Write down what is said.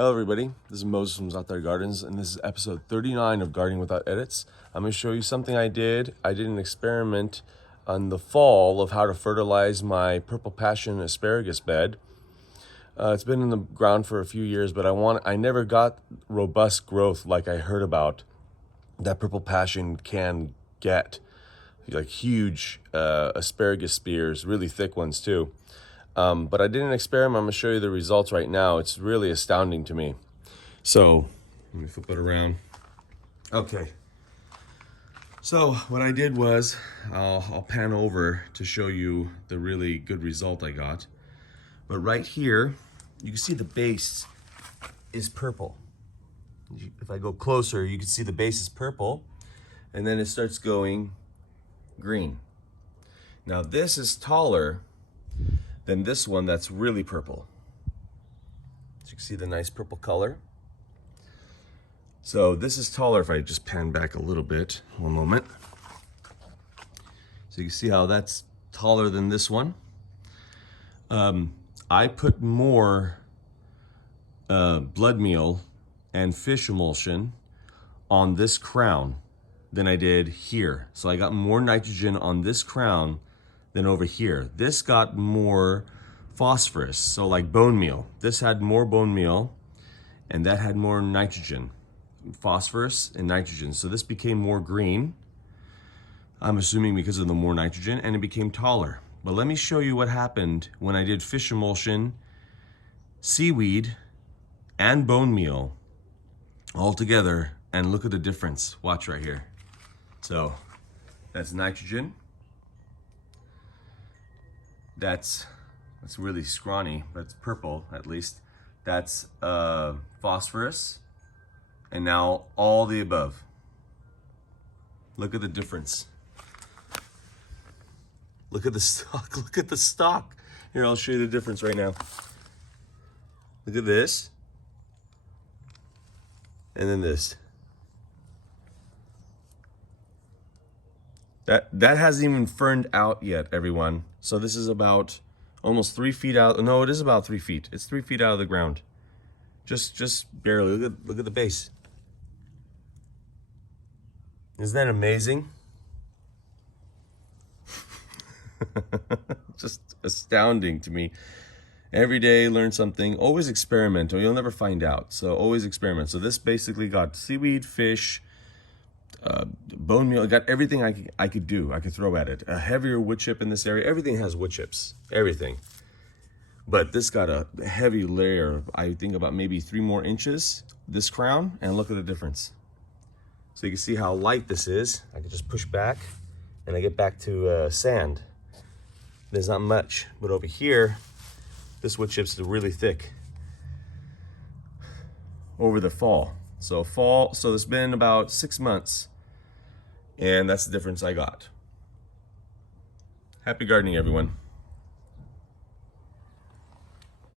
Hello everybody, this is Moses from Zaatargardens, and this is episode 39 of Gardening Without Edits. I'm going to show you something I did. I did an experiment on the fall of how to fertilize my purple passion asparagus bed. It's been in the ground for a few years, but I never got robust growth like I heard about that purple passion can get. Like huge asparagus spears, really thick ones too. But I did an experiment. I'm going to show you the results right now. It's really astounding to me. So let me flip it around. Okay. So what I did was, I'll pan over to show you the really good result I got. But right here, you can see the base is purple. If I go closer, you can see the base is purple, and then it starts going green. Now this is taller than this one that's really purple. So you can see the nice purple color. So this is taller. If I just pan back a little bit, one moment. So you can see how that's taller than this one. I put more blood meal and fish emulsion on this crown than I did here. So I got more nitrogen on this crown than over here. This got more phosphorus, so like bone meal. This had more bone meal, and that had more nitrogen, phosphorus and nitrogen. So this became more green, I'm assuming because of the more nitrogen, and it became taller. But let me show you what happened when I did fish emulsion, seaweed, and bone meal all together, and look at the difference. Watch right here. So that's nitrogen. That's really scrawny, but it's purple at least. That's phosphorus, and now all the above. Look at the difference. Look at the stalk, look at the stalk. Here, I'll show you the difference right now. Look at this, and then this. That hasn't even ferned out yet, everyone. So this is about almost 3 feet out. No, it is about 3 feet. It's 3 feet out of the ground. Just barely. Look at the base. Isn't that amazing? Just astounding to me. Every day, learn something. Always experiment, or you'll never find out. So always experiment. So this basically got seaweed, fish, bone meal. I got everything I could do. I could throw at it. A heavier wood chip in this area. Everything has wood chips. Everything. But this got a heavy layer. I think about maybe 3 more inches. This crown, and look at the difference. So you can see how light this is. I can just push back, and I get back to sand. There's not much, but over here, this wood chips is really thick. Over the fall. So it's been about 6 months, and that's the difference I got. Happy gardening, everyone.